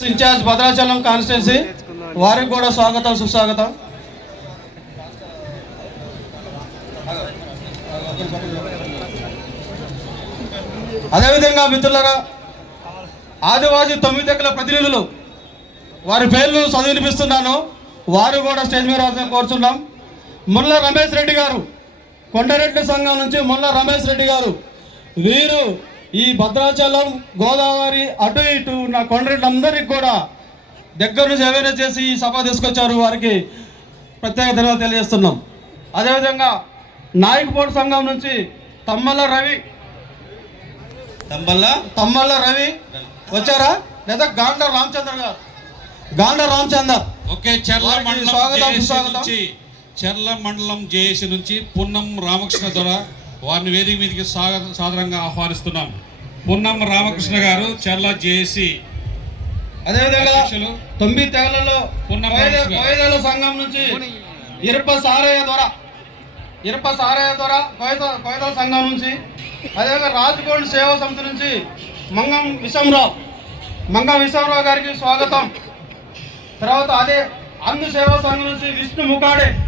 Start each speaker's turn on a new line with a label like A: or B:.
A: Incharge Bhadrachalam constituency. వారికి కూడా స్వాగతం సుస్వాగతం. అదేవిధంగా మిత్రులరా ఆదివాసీ తొమ్మిది దగ్గర ప్రతినిధులు వారి పేర్లు చదివినిపిస్తున్నాను. వారు కూడా స్టేజ్ మీద రావాల్సిన కోరుచున్నాం. ముల్ల రమేష్ రెడ్డి గారు కొండరెడ్డి సంఘం నుంచి ముల్ల రమేష్ రెడ్డి గారు వీరు ఈ భద్రాచలం గోదావరి అటు ఇటు ఉన్న కొండరెడ్డి అందరికి కూడా దగ్గర నుంచి అవేర్నెస్ చేసి ఈ సభ తీసుకొచ్చారు వారికి ప్రత్యేక ధన్యవాదాలు తెలియజేస్తున్నాం. అదేవిధంగా నాయకపోటు సంఘం నుంచి తమ్మల రవి
B: తంబల్ల
A: తమ్మల రవి వచ్చారా? లేదా గాండ రామచంద్ర గారు? గాండ రామచందర్.
C: ఓకే చెర్ల మండలం
A: స్వాగతం,
C: చెర్ల మండలం జేఏసీ నుంచి పున్నం రామకృష్ణ ద్వారా వారిని వేదిక మీదకి స్వాగతం సాదరంగా ఆహ్వానిస్తున్నాం. పున్నం రామకృష్ణ గారు చెర్ల జేఏసీ
A: అదేవిధంగా తొమ్మిది తెగలలో. కోయిదల సంఘం నుంచి ఇరప సారయ్య ద్వారా ఇరప సారయ్య ద్వారా కోయిద కోయిదల సంఘం నుంచి అదేవిధంగా రాజకోండ్ సేవా సంస్థ నుంచి మంగం విశ్వరావు మంగం విశ్వరావు గారికి స్వాగతం. తర్వాత అదే అందు సేవా సంఘం నుంచి విష్ణు ముకాడే